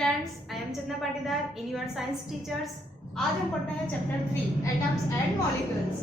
Students, I am Chandana Patidar in your science teachers. आज हम पढ़ते हैं chapter 3 atoms and molecules.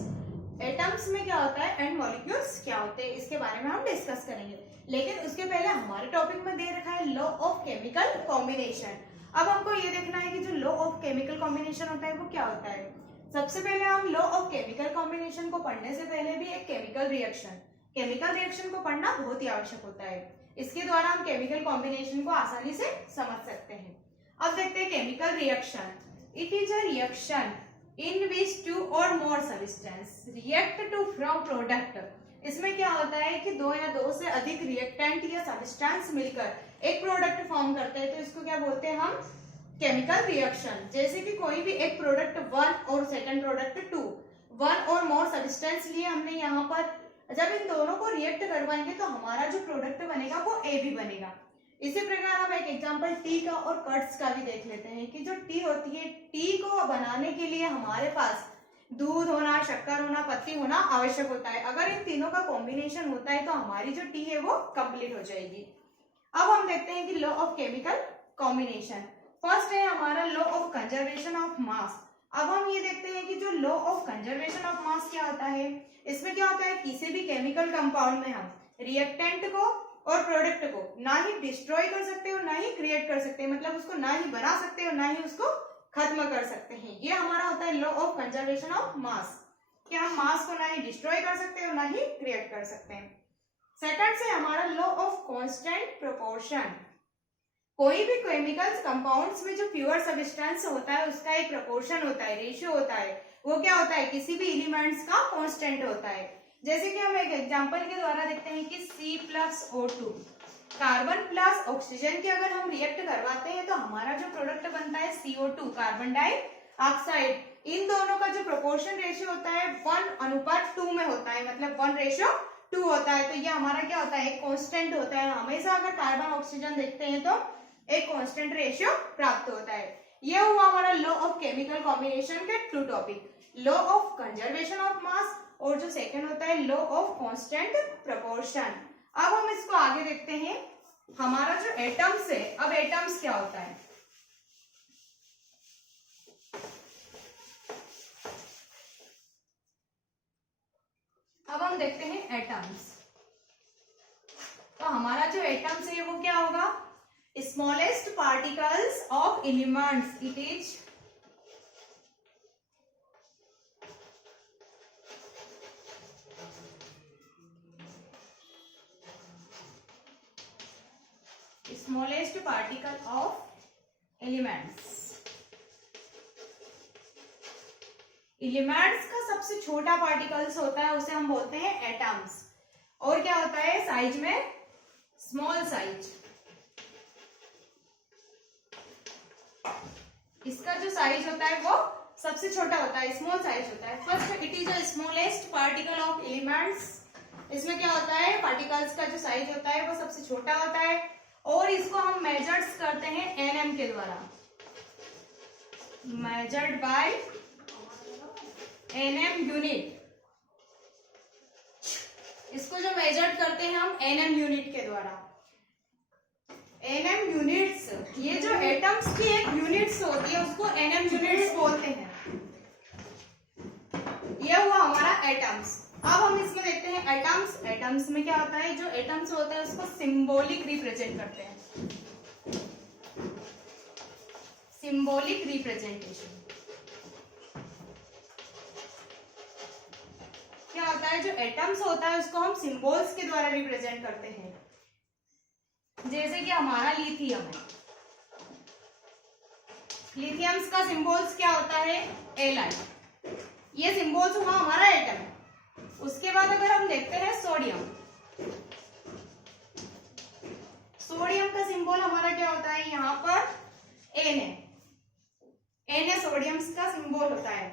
Atoms में क्या होता है एंड मॉलिक्यूल्स क्या होते हैं, इसके बारे में हम डिस्कस करेंगे। लेकिन उसके पहले हमारे टॉपिक में दे रखा है लॉ ऑफ केमिकल कॉम्बिनेशन। अब हमको ये देखना है कि जो लॉ ऑफ केमिकल कॉम्बिनेशन होता है वो क्या होता है। सबसे पहले हम लॉ ऑफ केमिकल कॉम्बिनेशन को पढ़ने से पहले भी एक केमिकल रिएक्शन को पढ़ना बहुत ही आवश्यक होता है। इसके द्वारा हम केमिकल कॉम्बिनेशन को आसानी से समझ सकते हैं। अब देखते हैं chemical reaction. It is a reaction in which two और more substance react to form product. इसमें क्या होता है कि दो या दो से अधिक रिएक्टेंट या सब्सटेंस मिलकर एक प्रोडक्ट फॉर्म करते हैं, तो इसको क्या बोलते हैं हम, केमिकल रिएक्शन। जैसे कि कोई भी एक प्रोडक्ट 1 और सेकंड प्रोडक्ट 2, 1 और मोर सब्सटेंस लिए हमने यहाँ पर, जब इन दोनों को रिएक्ट करवाएंगे तो हमारा जो प्रोडक्ट बनेगा वो ए भी बनेगा। इसी प्रकार हम एक एग्जांपल टी का और कर्ड्स का भी देख लेते हैं कि जो टी होती है, टी को बनाने के लिए हमारे पास दूध होना, शक्कर होना, पत्ती होना आवश्यक होता है। अगर इन तीनों का कॉम्बिनेशन होता है तो हमारी जो टी है वो कंप्लीट हो जाएगी। अब हम देखते हैं कि law of chemical combination. First है हमारा law of conservation of mass. अब हम ये देखते हैं कि जो law of conservation of mass क्या होता है। इसमें क्या होता है, किसी भी केमिकल कंपाउंड में हम रिएक्टेंट को और प्रोडक्ट को ना ही डिस्ट्रॉय कर सकते हो ना ही क्रिएट कर सकते हैं, मतलब उसको ना ही बना सकते हो ना ही उसको खत्म कर सकते हैं। ये हमारा होता है law of conservation of mass, कि हम मास को ना ही डिस्ट्रॉय कर सकते हो ना ही क्रिएट कर सकते हैं। सेकंड से हमारा लॉ ऑफ कांस्टेंट प्रोपोर्शन। कोई भी केमिकल्स कंपाउंड्स में जो प्योर सब्सटेंस होता है उसका एक प्रोपोर्शन होता है, रेशियो होता है। वो क्या होता है, किसी भी एलिमेंट्स का कांस्टेंट होता है। जैसे कि हम एक एग्जांपल के द्वारा देखते हैं कि C+O2, कार्बन प्लस ऑक्सीजन की अगर हम रिएक्ट करवाते हैं तो हमारा जो प्रोडक्ट बनता है CO2, कार्बन डाइऑक्साइड। इन दोनों का जो प्रोपोर्शन रेशियो होता है 1:2 में होता है, मतलब 1:2 होता है। तो ये हमारा क्या होता है, एक कांस्टेंट होता है। हमेशा अगर कार्बन ऑक्सीजन देखते हैं तो एक कांस्टेंट रेशियो प्राप्त होता है। ये हुआ हमारा लॉ ऑफ केमिकल कॉम्बिनेशन के 2 topic, law of conservation of mass और जो सेकंड होता है लॉ ऑफ कांस्टेंट प्रोपोर्शन। अब हम इसको आगे देखते हैं। हमारा जो एटम्स है, अब एटम्स क्या होता है। अब हम देखते हैं एटम्स। तो हमारा जो एटम्स है वो क्या होगा, smallest particles of elements. It is smallest particle of elements. Elements का सबसे छोटा पार्टिकल्स होता है, उसे हम बोलते हैं एटम्स। और क्या होता है साइज में, स्मॉल साइज। इसका जो साइज होता है वो सबसे छोटा होता है, स्मॉल साइज होता है। First, it is a smallest particle of elements. इसमें क्या होता है, पार्टिकल्स का जो साइज होता है वो सबसे छोटा होता है और इसको हम मेजर्स करते हैं एनएम के द्वारा, मेजर्ड बाय एनएम यूनिट। इसको जो मेजर करते हैं हम एनएम यूनिट के द्वारा। एनएम यूनिट्स, ये जो एटम्स की एक यूनिट्स होती है उसको एनएम यूनिट्स बोलते हैं। ये हुआ हमारा एटम्स। अब हम इसमें देखते हैं एटम्स। एटम्स में क्या होता है, जो एटम्स होता है उसको सिंबॉलिक रिप्रेजेंट करते हैं, सिंबॉलिक रिप्रेजेंटेशन। क्या होता है, जो एटम्स होता है उसको हम सिंबल्स के द्वारा रिप्रेजेंट करते हैं। जैसे कि हमारा लिथियम है, लिथियम्स का सिंबल्स क्या होता है, Li। ये सिंबल्स हुआ हमारा एटम। उसके बाद अगर हम देखते हैं सोडियम, सोडियम का सिंबल हमारा क्या होता है, यहाँ पर Na सोडियम का सिंबल होता है,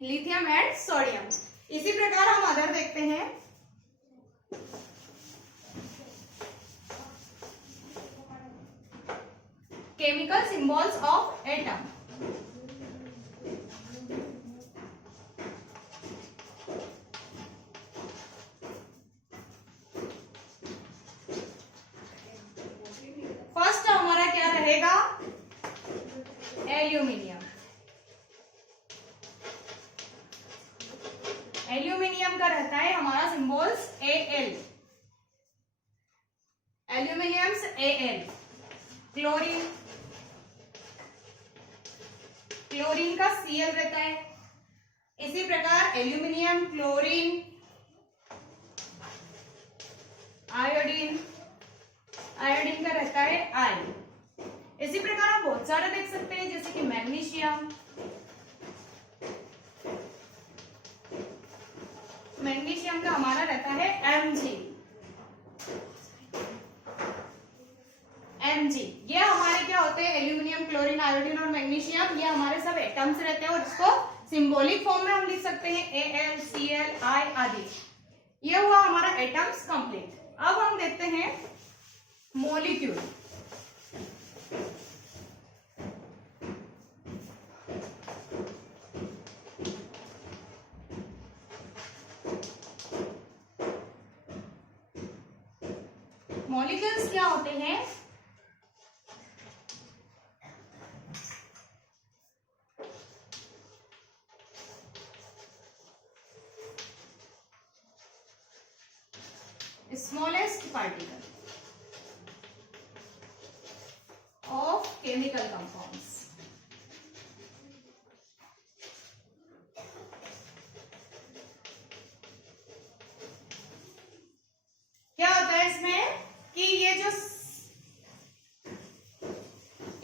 लिथियम एंड सोडियम। इसी प्रकार हम अदर देखते हैं। Chemical symbols of atom. First हमारा क्या रहेगा, एल्यूमिनियम। एल्यूमिनियम का रहता है हमारा symbols Al, aluminiums Al। Chlorine, chlorine का Cl रहता है। इसी प्रकार एल्यूमिनियम, क्लोरीन, आयोडीन, आयोडीन का रहता है I। इसी प्रकार आप बहुत सारे देख सकते हैं, जैसे कि मैग्नीशियम, मैग्नीशियम का हमारा रहता है Mg। Mg ये हमारे क्या होते हैं, एल्यूमिनियम, क्लोरीन, आयोडीन और मैग्नीशियम, ये हमारे सब एटम्स रहते हैं और इसको सिंबॉलिक फॉर्म में हम लिख सकते हैं Al, Cl, I आदि। ये हुआ हमारा एटम्स कंप्लीट। अब हम देखते हैं मॉलिक्यूल। मॉलिक्यूल्स क्या होते हैं? Smallest particle of chemical compounds. क्या होता है इसमें कि ये जो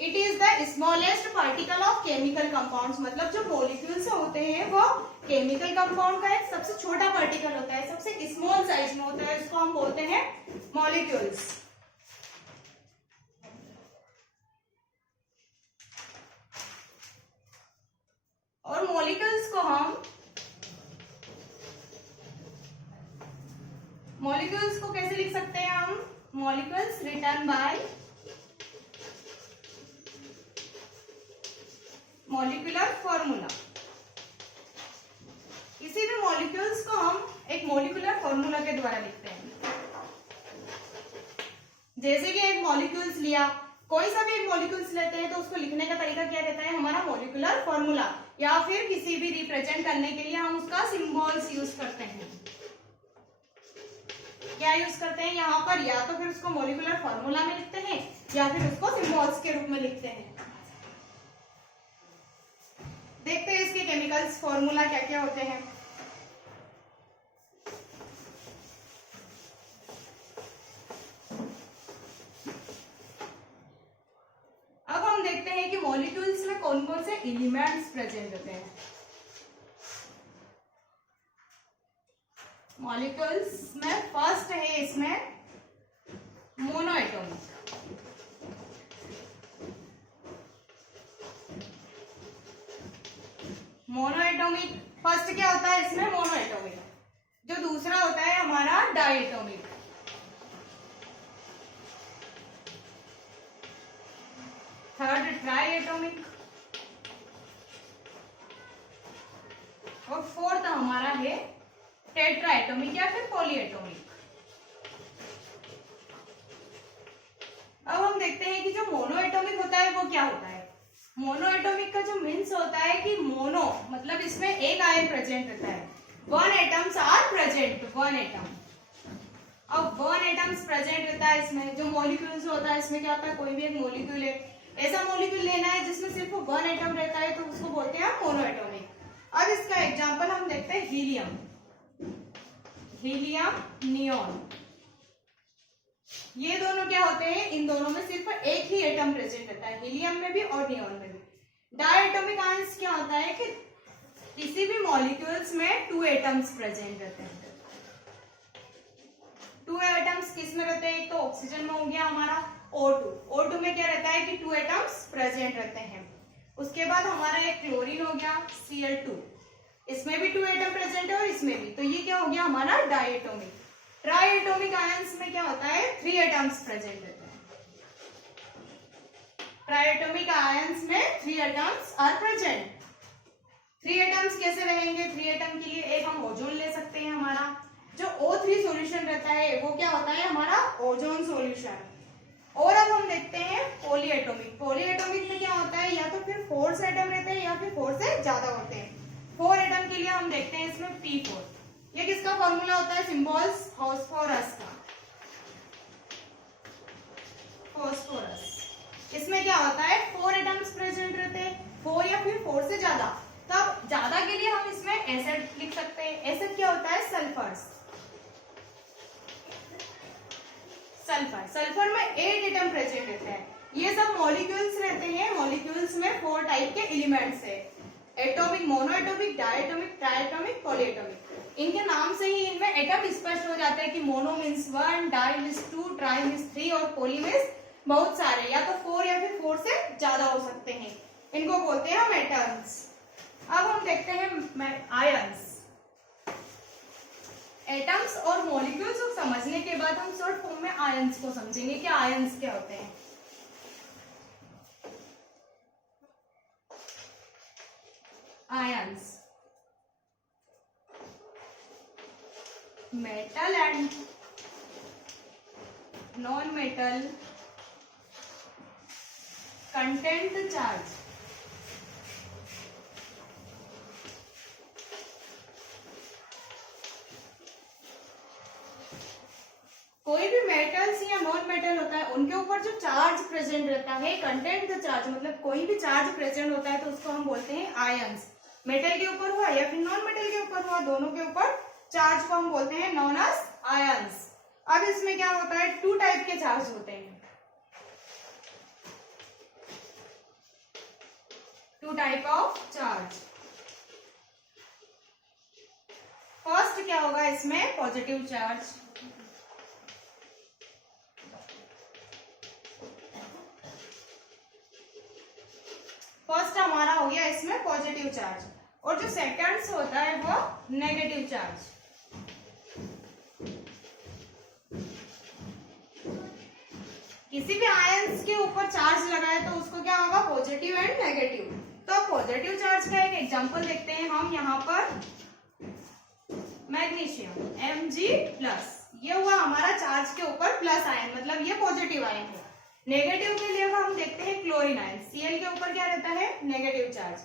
it is the smallest particle of chemical compounds, मतलब जो मॉलिक्यूल्स होते हैं वो केमिकल कंपाउंड का एक सबसे छोटा पार्टिकल होता है, सबसे स्मॉल साइज में होता है, इसको हम बोलते हैं मॉलिक्यूल्स। और मॉलिक्यूल्स को कैसे लिख सकते हैं हम? Molecules written by molecular formula. किसी भी मॉलिक्यूल्स को हम एक मॉलिक्यूलर फॉर्मूला के द्वारा लिखते हैं। जैसे कि एक मॉलिक्यूल्स लिया, कोई सा भी एक मॉलिक्यूल्स लेते हैं तो उसको लिखने का तरीका क्या रहता है? हमारा मॉलिक्यूलर फॉर्मूला, या फिर किसी भी रिप्रेजेंट करने के लिए हम उसका सिंबल्स यूज करते हैं। क्या यूज करते हैं यहाँ पर? या तो फिर उसको मॉलिक्यूलर फॉर्मूला में लिखते हैं या फिर उसको सिंबल्स के रूप में लिखते हैं। देखते हैं इसके केमिकल्स फॉर्मूला क्या क्या होते हैं। अब हम देखते हैं कि मॉलिक्यूल्स में कौन कौन से एलिमेंट्स प्रेजेंट होते हैं। मॉलिक्यूल्स में फर्स्ट है इसमें मोनोएटॉमिक। मोनोएटॉमिक फर्स्ट क्या होता है इसमें? मोनोएटॉमिक। जो दूसरा होता है हमारा डायएटॉमिक। Third triatomic. और फोर्थ हमारा है टेट्राएटॉमिक या फिर पॉलीएटॉमिक। अब हम देखते हैं कि जो मोनोएटॉमिक होता है वो क्या होता है। मोनोएटॉमिक का जो मीन्स होता है कि मोनो मतलब इसमें एक आयन प्रेजेंट रहता है। One atoms are present, one atom. अब वन एटम्स प्रेजेंट रहता है इसमें। जो मॉलिक्यूल्स होता है इसमें क्या होता है? कोई भी एक मॉलिक्यूल है, ऐसा मॉलिक्यूल लेना है जिसमें सिर्फ वन एटम रहता है तो उसको बोलते हैं मोनोएटॉमिक। अब इसका एग्जांपल हम देखते हैं हीलियम, हीलियम, नियॉन। ये दोनों क्या होते हैं? इन दोनों में सिर्फ एक ही एटम प्रेजेंट रहता है, हीलियम में भी और नियॉन में भी। डायएटॉमिक आयंस क्या होता है कि किसी भी मॉलिक्यूल्स में टू एटम्स प्रेजेंट रहते हैं। टू एटम्स किस में रहते हैं? एक तो ऑक्सीजन में हो गया हमारा O2। O2 में क्या रहता है कि टू एटम्स प्रेजेंट रहते हैं। उसके बाद हमारा एक क्लोरीन हो गया Cl2, इसमें भी टू एटम प्रेजेंट है और इसमें भी। तो ये क्या हो गया हमारा डायएटॉमिक। ट्राइएटॉमिक आयंस में क्या होता है? थ्री एटम्स प्रेजेंट रहते हैं। ट्राइएटॉमिक आयंस में three atoms are present. Three atoms कैसे रहेंगे? थ्री एटम के लिए एक हम ओजोन ले सकते हैं। हमारा जो O3 सॉल्यूशन रहता है वो क्या होता है? हमारा ओजोन सॉल्यूशन। और अब हम देखते हैं पॉलीएटॉमिक। पॉलीएटॉमिक में क्या होता है? या तो फिर फिर 4 एटम रहते हैं या फिर 4 से ज्यादा होते हैं। 4 एटम के लिए हम देखते हैं इसमें P4। ये किसका फॉर्मूला होता है? सिंबल्स फास्फोरस का। फास्फोरस इसमें क्या होता है? 4 एटम्स प्रेजेंट रहते हैं, 4 या फिर 4 से ज्यादा। तब ज्यादा के लिए हम इसमें एसिड लिख सकते हैं। एसिड क्या होता है? सल्फर्स। सल्फर, सल्फर में 8 एटम प्रेजेंट रहते हैं। ये सब मॉलिक्यूल्स रहते हैं। मॉलिक्यूल्स में 4 टाइप के एलिमेंट्स है, atomic, monoatomic, diatomic, triatomic, polyatomic. इनके नाम से ही इनमें एटम स्पष्ट हो जाता है कि mono means 1, di means 2, tri means 3 और पॉली मीन्स बहुत सारे, या तो 4 या फिर 4 से ज्यादा हो सकते हैं। इनको बोलते हैं हम एटम्स। अब हम देखते हैं आयंस। एटम्स और मॉलिक्यूल्स को समझने के बाद हम शॉर्ट फॉर्म में आयंस को समझेंगे कि आयंस क्या होते हैं। Ions metal and non metal content charge. कोई भी मेटल्स या नॉन मेटल होता है उनके ऊपर जो चार्ज प्रेजेंट रहता है, कंटेंट चार्ज मतलब कोई भी चार्ज प्रेजेंट होता है तो उसको हम बोलते हैं आयंस। मेटल के ऊपर हुआ या फिर नॉन मेटल के ऊपर हुआ, दोनों के ऊपर चार्ज को हम बोलते हैं नॉन एज आयंस। अब इसमें क्या होता है? 2 टाइप के चार्ज होते हैं। 2 टाइप ऑफ चार्ज। फर्स्ट क्या होगा इसमें? Positive charge. फर्स्ट हमारा हो गया इसमें पॉजिटिव चार्ज, और जो सेकंड होता है वो नेगेटिव चार्ज। किसी भी आयंस के ऊपर चार्ज लगाए तो उसको क्या होगा? Positive and negative. तो पॉजिटिव चार्ज का एक एग्जांपल देखते हैं हम यहाँ पर। मैग्नीशियम Mg+, ये हुआ हमारा चार्ज के ऊपर प्लस आयन, मतलब ये पॉजिटिव आयन है। नेगेटिव के लिए हम देखते हैं क्लोरीन आयन, Cl के ऊपर क्या रहता है? Negative charge.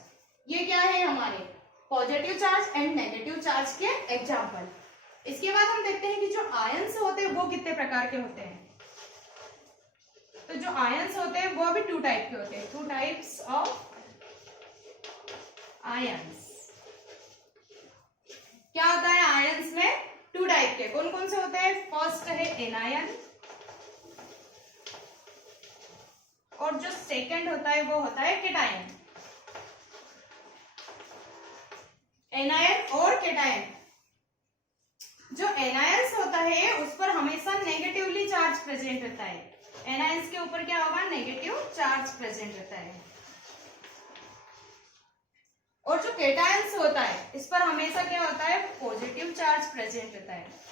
ये क्या है? हमारे positive charge and negative charge के एग्जांपल। इसके बाद हम देखते हैं कि जो आयंस होते हैं वो कितने प्रकार के होते हैं। तो जो आयंस होते हैं वो भी 2 टाइप के होते हैं। 2 टाइप्स ऑफ आयंस। क्या होता है आयंस में? 2 टाइप के। कौन कौन से होते हैं? फर्स्ट है एनायन, और जो सेकंड होता है वो होता है केटायन। एनायन और केटायन। जो एनायंस होता है उस पर हमेशा नेगेटिवली चार्ज प्रेजेंट रहता है। एनायंस के ऊपर क्या होगा? नेगेटिव चार्ज प्रेजेंट रहता है। और जो केटायंस होता है इस पर हमेशा क्या होता है? पॉजिटिव चार्ज प्रेजेंट रहता है।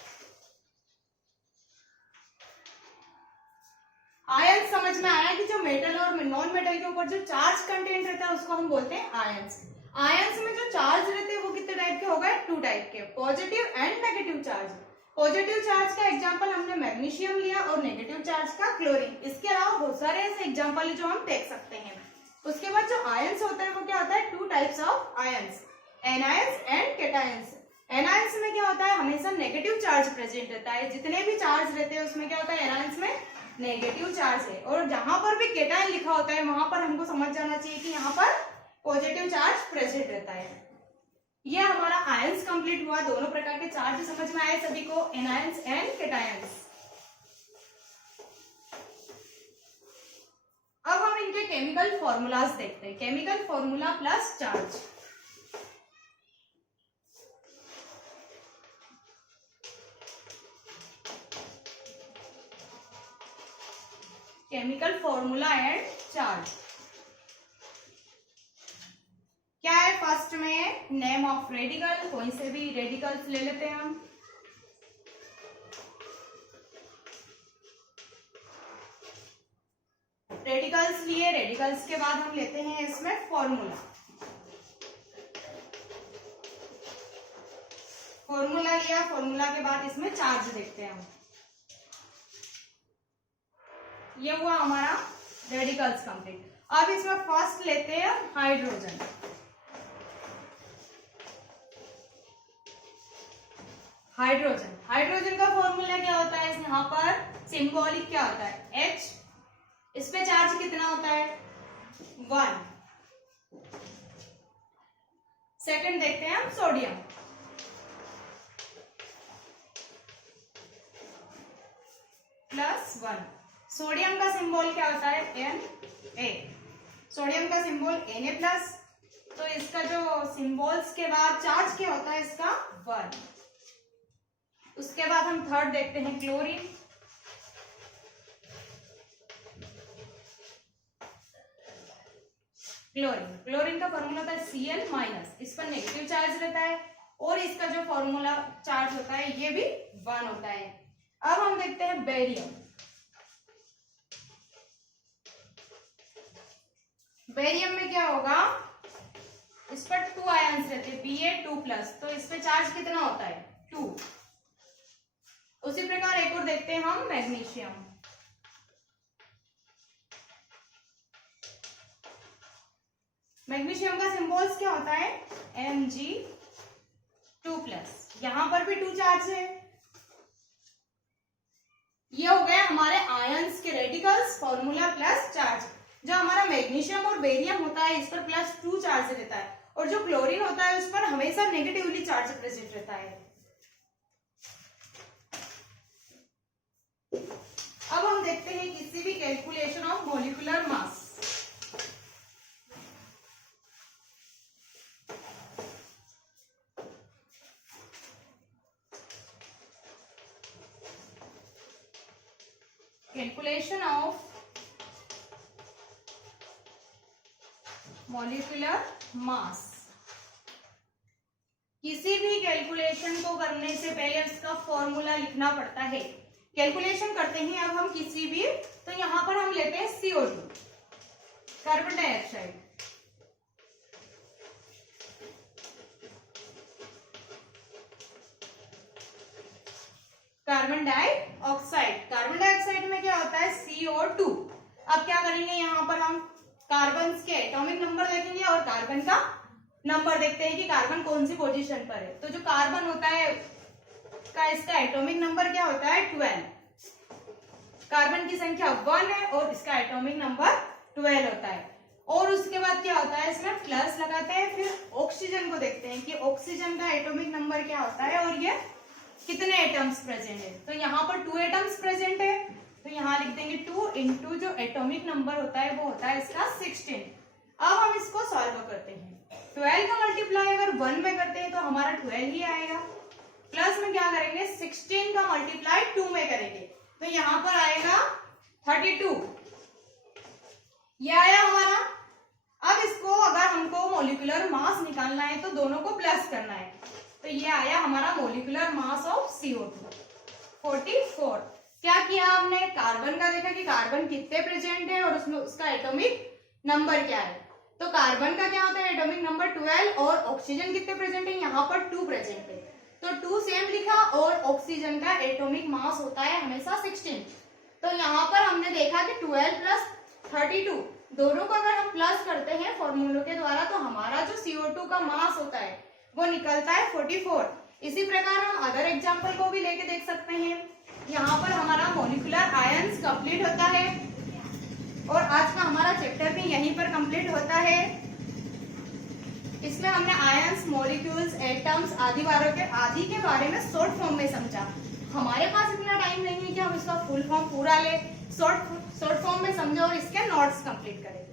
आयंस समझ में आया कि जो मेटल और नॉन मेटल के ऊपर जो चार्ज कंटेंट रहता है उसको हम बोलते हैं आयंस। आयंस में जो चार्ज रहते हैं वो कितने टाइप के हो गए? 2 टाइप के, positive and negative charge. Positive charge का एग्जांपल हमने मैग्नीशियम लिया और नेगेटिव चार्ज का क्लोरीन। इसके अलावा बहुत सारे ऐसे एग्जांपल है जो हम देख सकते हैं। उसके बाद जो आयंस होता है वो क्या होता है? 2 types of ions, anions and cations. Anions में क्या होता है? हमेशा नेगेटिव चार्ज प्रेजेंट रहता है। जितने भी चार्ज रहते हैं उसमें क्या होता है? एनायंस में नेगेटिव चार्ज है। और जहां पर भी केटायन लिखा होता है वहां पर हमको समझ जाना चाहिए कि यहाँ पर पॉजिटिव चार्ज प्रेजेंट रहता है। ये हमारा आयंस कंप्लीट हुआ। दोनों प्रकार के चार्ज समझ में आए सभी को, एनायंस एंड केटायंस। अब हम इनके केमिकल फॉर्मूलाज देखते हैं। Chemical formula plus charge. Chemical formula and charge क्या है? फर्स्ट में नेम ऑफ रेडिकल, कोई से भी रेडिकल्स ले लेते हैं हम। रेडिकल्स लिए, रेडिकल्स के बाद हम लेते हैं इसमें फॉर्मूला। फॉर्मूला लिया, फॉर्मूला के बाद इसमें चार्ज देखते हैं हम। ये हुआ हमारा रेडिकल्स कंप्लीट। अब इसमें फर्स्ट लेते हैं हाइड्रोजन। हाइड्रोजन का फॉर्मूला क्या होता है, यहाँ पर सिंबॉलिक क्या होता है, H। इस पे चार्ज कितना होता है, 1। सेकंड देखते हैं हम सोडियम। +1। सोडियम का सिंबल क्या होता है, Na। सोडियम का सिंबल Na+। तो इसका जो सिंबल्स के बाद चार्ज क्या होता है, इसका 1। उसके बाद हम थर्ड देखते हैं क्लोरीन। क्लोरीन का फॉर्मूला होता है Cl-। इस पर नेगेटिव चार्ज रहता है और इसका जो फॉर्मूला चार्ज होता है ये भी 1 होता है। अब हम देखते हैं बेरियम। बेरियम में क्या होगा, इस पर 2 आयन्स रहते हैं, Ba2+। तो इस पे चार्ज कितना होता है, 2। उसी प्रकार एक और देखते हैं हम मैग्नीशियम। मैग्नीशियम का सिंबल्स क्या होता है, Mg2+। यहां पर भी 2 चार्ज है। ये हो गया हमारे आयंस के रेडिकल्स, फॉर्मूला प्लस चार्ज। जो हमारा मैग्नीशियम और बेरियम होता है इस पर +2 चार्ज रहता है और जो क्लोरीन होता है उस पर हमेशा नेगेटिवली चार्ज प्रेजेंट रहता है। अब हम देखते हैं किसी भी calculation of molecular mass. Calculation of molecular mass. किसी भी कैलकुलेशन को करने से पहले उसका फॉर्मूला लिखना पड़ता है। कैलकुलेशन करते हैं अब हम किसी भी, तो यहां पर हम लेते हैं CO2, carbon dioxide. Carbon dioxide में क्या होता है, CO2। अब क्या करेंगे, यहां पर हम कार्बन के एटॉमिक नंबर देखेंगे और कार्बन का नंबर देखते हैं कि कार्बन कौन सी पोजीशन पर है। तो जो कार्बन होता है का इसका एटॉमिक नंबर क्या होता है, 12। कार्बन की संख्या 1 है और इसका एटॉमिक नंबर 12 होता है। और उसके बाद क्या होता है, इसमें प्लस लगाते हैं। फिर ऑक्सीजन को देखते हैं कि ऑक्सीजन का एटॉमिक नंबर क्या होता है और ये कितने एटम्स प्रेजेंट है। तो यहाँ पर 2 एटम्स प्रेजेंट है, तो यहाँ लिख देंगे 2 इंटू जो एटॉमिक नंबर होता है वो होता है इसका 16। अब हम इसको सॉल्व करते हैं। 12 का मल्टीप्लाई अगर 1 में करते हैं तो हमारा 12 ही आएगा। प्लस में क्या करेंगे, 16 का मल्टीप्लाई 2 में करेंगे तो यहाँ पर आएगा 32। ये आया हमारा। अब इसको अगर हमको मॉलिक्यूलर मास निकालना है तो दोनों को प्लस करना है। तो ये आया हमारा मॉलिक्यूलर मास ऑफ CO2 44। क्या किया हमने, कार्बन का देखा कि कार्बन कितने प्रेजेंट है और उसमें उसका एटॉमिक नंबर क्या है। तो कार्बन का क्या होता है, एटॉमिक नंबर 12 और ऑक्सीजन कितने प्रेजेंट है, यहाँ पर 2 प्रेजेंट है तो 2 सेम लिखा और ऑक्सीजन का एटॉमिक मास होता है हमेशा 16। तो यहाँ पर हमने देखा कि 12 प्लस 32 दोनों को अगर हम प्लस करते हैं फॉर्मूलों के द्वारा तो हमारा जो CO2 का मास होता है वो निकलता है 44। इसी प्रकार हम अदर एग्जाम्पल को भी लेके देख सकते हैं। यहाँ पर हमारा मॉलिक्यूलर आयंस कंप्लीट होता है और आज का हमारा चैप्टर भी यहीं पर कंप्लीट होता है। इसमें हमने आयंस, मॉलिक्यूल्स, एटम्स आदि के बारे में शॉर्ट फॉर्म में समझा। हमारे पास इतना टाइम नहीं है कि हम इसका फुल फॉर्म पूरा ले, शॉर्ट फॉर्म में समझे और इसके नोट्स कंप्लीट करें।